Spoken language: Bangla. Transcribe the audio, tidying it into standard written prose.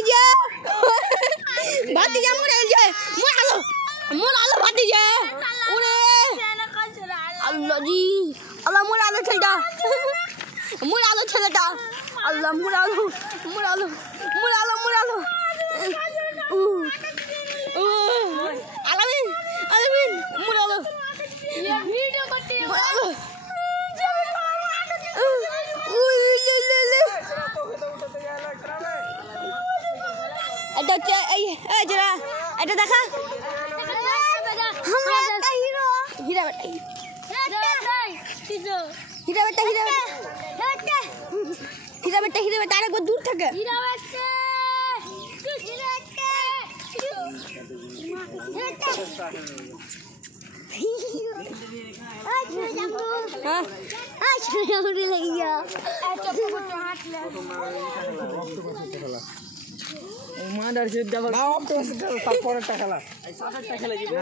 ভাতিজা ভাতিজা মুড়ে যে মুড় আলো ভাতিজা ওরে আল্লাহ জি আল্লাহ মুড় আলো ছেলেটা আল্লাহ মুড় আলো আলামিন মুড় আলো ভিডিও করতে মুড় আলো এটা এই জরা এটা দেখা আমরা একটা হিরো হীরা বেটা আরেকবার দূর থাকে মাদার সে ডাবল না অক্টোপাস তারপর একটা খেলা এই সাতটা খেলা দিবে